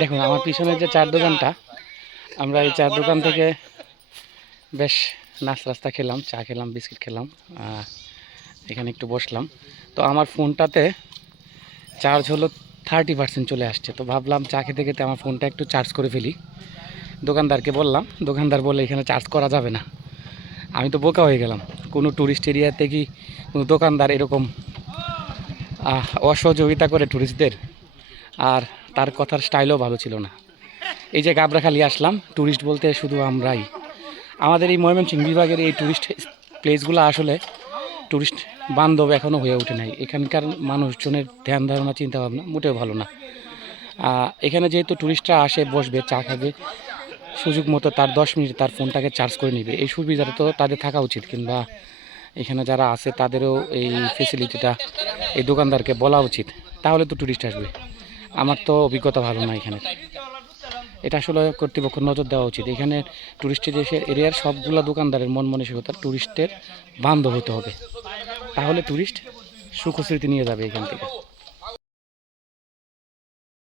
দেখুন আমার পিছনে যে চার দোকানটা আমরা এই চার দোকান থেকে বেশ নাচ রাস্তা খেলাম চা খেলাম বিস্কিট খেলাম এখানে একটু বসলাম। তো আমার ফোনটাতে চার্জ হলো থার্টি পার্সেন্ট চলে আসছে। তো ভাবলাম চা খেতে খেতে আমার ফোনটা একটু চার্জ করে ফেলি। দোকানদারকে বললাম দোকানদার বলে এখানে চার্জ করা যাবে না। আমি তো বোকা হয়ে গেলাম। কোনো ট্যুরিস্ট এরিয়াতে কি কোনো দোকানদার এরকম অসহযোগিতা করে ট্যুরিস্টদের আর তার কথার স্টাইলও ভালো ছিল না। এই যে গাবরাখালি আসলাম ট্যুরিস্ট বলতে শুধু আমরাই। আমাদের এই ময়মনসিংহ বিভাগের এই ট্যুরিস্ট প্লেসগুলো আসলে ট্যুরিস্ট বান্ধব এখনও হয়ে ওঠে নাই। এখানকার মানুষজনের ধ্যান ধারণা চিন্তা ভাবনা মোটেও ভালো না। এখানে যেহেতু ট্যুরিস্টরা আসে, বসবে, চা খাবে, সুযোগ মতো তার দশ মিনিট তার ফোনটাকে চার্জ করে নেবে। এই সুবিধাটা তো তাদের থাকা উচিত, কিংবা এখানে যারা আছে তাদেরও এই ফেসিলিটিটা এই দোকানদারকে বলা উচিত। তাহলে তো ট্যুরিস্ট আসবে। আমার তো অভিজ্ঞতা ভালো না এখানে এটা আসলে কর্তৃপক্ষ নজর দেওয়া উচিত। এখানে ট্যুরিস্টের দেশের এরিয়ার সবগুলো দোকানদারের মন মানসিকতা ট্যুরিস্টের বান্ধব হতে হবে। তাহলে ট্যুরিস্ট সুখস্মৃতি নিয়ে যাবে এখান থেকে।